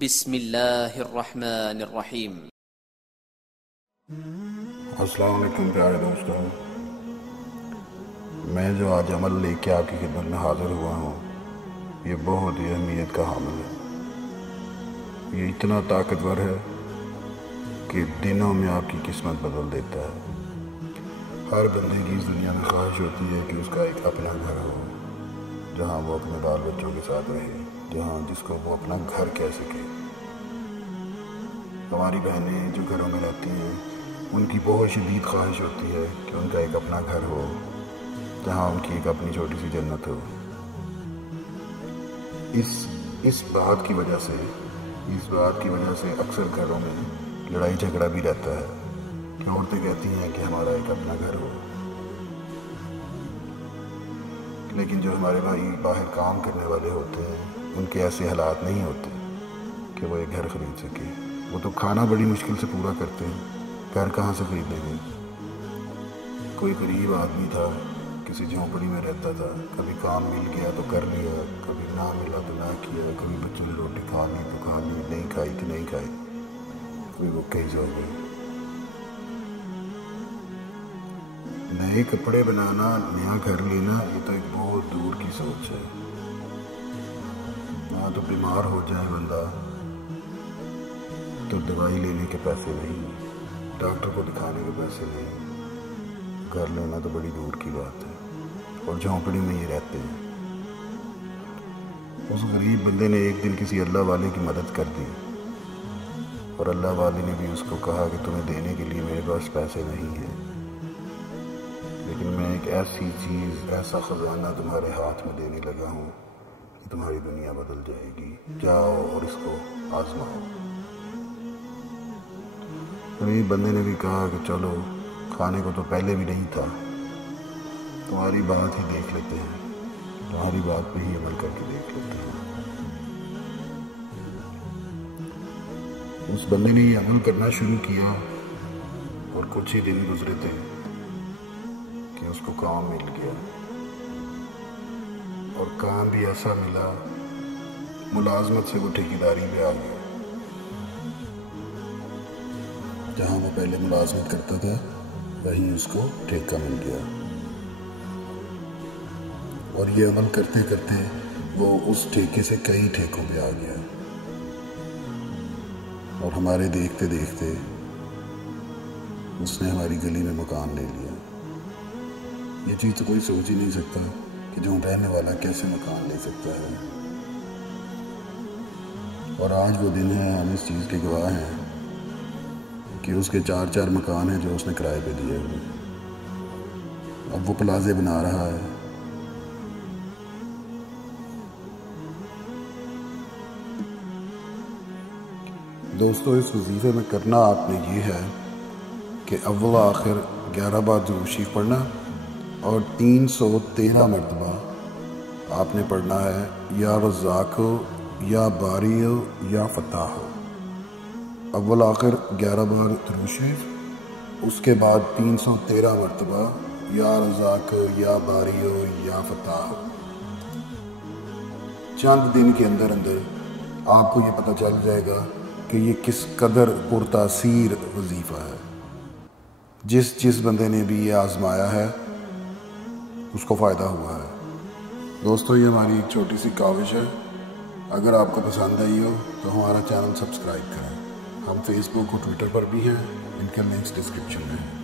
بسم اللہ الرحمن الرحیم۔ السلام علیکم پیارے دوستوں، میں جو آج عمل لے کے آپ کی خدمت میں حاضر ہوا ہوں، یہ بہت ہی اہمیت کا حامل ہے۔ یہ اتنا طاقتور ہے کہ دنوں میں آپ کی قسمت بدل دیتا ہے۔ ہر بندے کی اس دنیا میں خواہش ہوتی ہے کہ اس کا ایک اپنا گھر ہو، جہاں وہ اپنے بال بچوں کے ساتھ رہے، جس کو وہ اپنا گھر کہہ سکے۔ ہماری بہنیں جو گھروں میں رہتی ہیں، ان کی بہت شدید خواہش ہوتی ہے کہ ان کا ایک اپنا گھر ہو، جہاں ان کی ایک اپنی چھوٹی سی جنت ہو۔ اس بات کی وجہ سے اکثر گھروں میں لڑائی جھگڑا بھی رہتا ہے کہ عورتیں کہتی ہیں کہ ہمارا ایک اپنا گھر ہو، لیکن جو ہمارے بھائی باہر کام کرنے والے ہوتے ہیں، ان کے ایسے حالات نہیں ہوتے کہ وہ ایک گھر خرید سکے۔ وہ تو کھانا بڑی مشکل سے پورا کرتے ہیں، گھر کہاں سے خریدیں گے؟ کوئی غریب آدمی تھا، کسی جھونپڑی میں رہتا تھا، کبھی کام مل گیا تو کر لیا، کبھی نہ ملا تو نہ کیا، کبھی بچوں نے روٹی کھا لی تو کھا لی، نہیں کھائی تو نہیں کھائی، کوئی بھوکے ہی سو گئے۔ نئے کپڑے بنانا، نیا گھر لینا، یہ تو ایک بہت دور کی سوچ ہے۔ نہ تو بیمار ہو جائے بندہ تو دوائی لینے کے پیسے نہیں، ڈاکٹر کو دکھانے کے پیسے نہیں، گھر لینا تو بڑی دور کی بات ہے، اور جھونپڑی میں یہ رہتے ہیں۔ اس غریب بندے نے ایک دن کسی اللہ والے کی مدد کر دی، اور اللہ والے نے بھی اس کو کہا کہ تمہیں دینے کے لیے میرے پاس پیسے نہیں ہیں، لیکن میں ایک ایسی چیز، ایسا خزانہ تمہارے ہاتھ میں دینے لگا ہوں کہ تمہاری دنیا بدل جائے گی، جاؤ اور اس کو آزماؤ۔ غریب بندے نے بھی کہا کہ چلو، کھانے کو تو پہلے بھی نہیں تھا، تمہاری بات ہی دیکھ لیتے ہیں، تمہاری بات پہ ہی عمل کر کے دیکھ لیتے ہیں۔ اس بندے نے یہ عمل کرنا شروع کیا، اور کچھ ہی دن گزرے تھے کہ اس کو کام مل گیا، اور کام بھی ایسا ملا، ملازمت سے وہ ٹھیکیداری پہ آ گیا۔ جہاں وہ پہلے ملازمت کرتا تھا، وہیں اس کو ٹھیکہ مل گیا، اور یہ عمل کرتے کرتے وہ اس ٹھیکے سے کئی ٹھیکوں پہ آ گیا، اور ہمارے دیکھتے دیکھتے اس نے ہماری گلی میں مکان لے لیا۔ یہ چیز تو کوئی سوچ ہی نہیں سکتا کہ جو رہنے والا کیسے مکان لے سکتا ہے، اور آج وہ دن ہے، ہم اس چیز کے گواہ ہیں کہ اس کے 4 مکان ہیں جو اس نے کرائے پہ دیے ہوئے۔ اب وہ پلازے بنا رہا ہے۔ دوستو، اس وظیفے میں کرنا آپ نے یہ ہے کہ اول آخر 11 بار درود شریف پڑھنا، اور 313 مرتبہ آپ نے پڑھنا ہے یا رزاق یا باری یا فتاح۔ اول آخر 11 بار درود شریف، اس کے بعد 313 مرتبہ یا رزاق یا باری یا فتاح۔ چند دن کے اندر آپ کو یہ پتہ چل جائے گا کہ یہ کس قدر پرتاثیر وظیفہ ہے۔ جس بندے نے بھی یہ آزمایا ہے، اس کو فائدہ ہوا ہے۔ دوستو، یہ ہماری ایک چھوٹی سی کاوش ہے، اگر آپ کو پسند آئی ہو تو ہمارا چینل سبسکرائب کریں۔ ہم فیس بک اور ٹویٹر پر بھی ہیں، ان کے لنکس ڈسکرپشن میں ہیں۔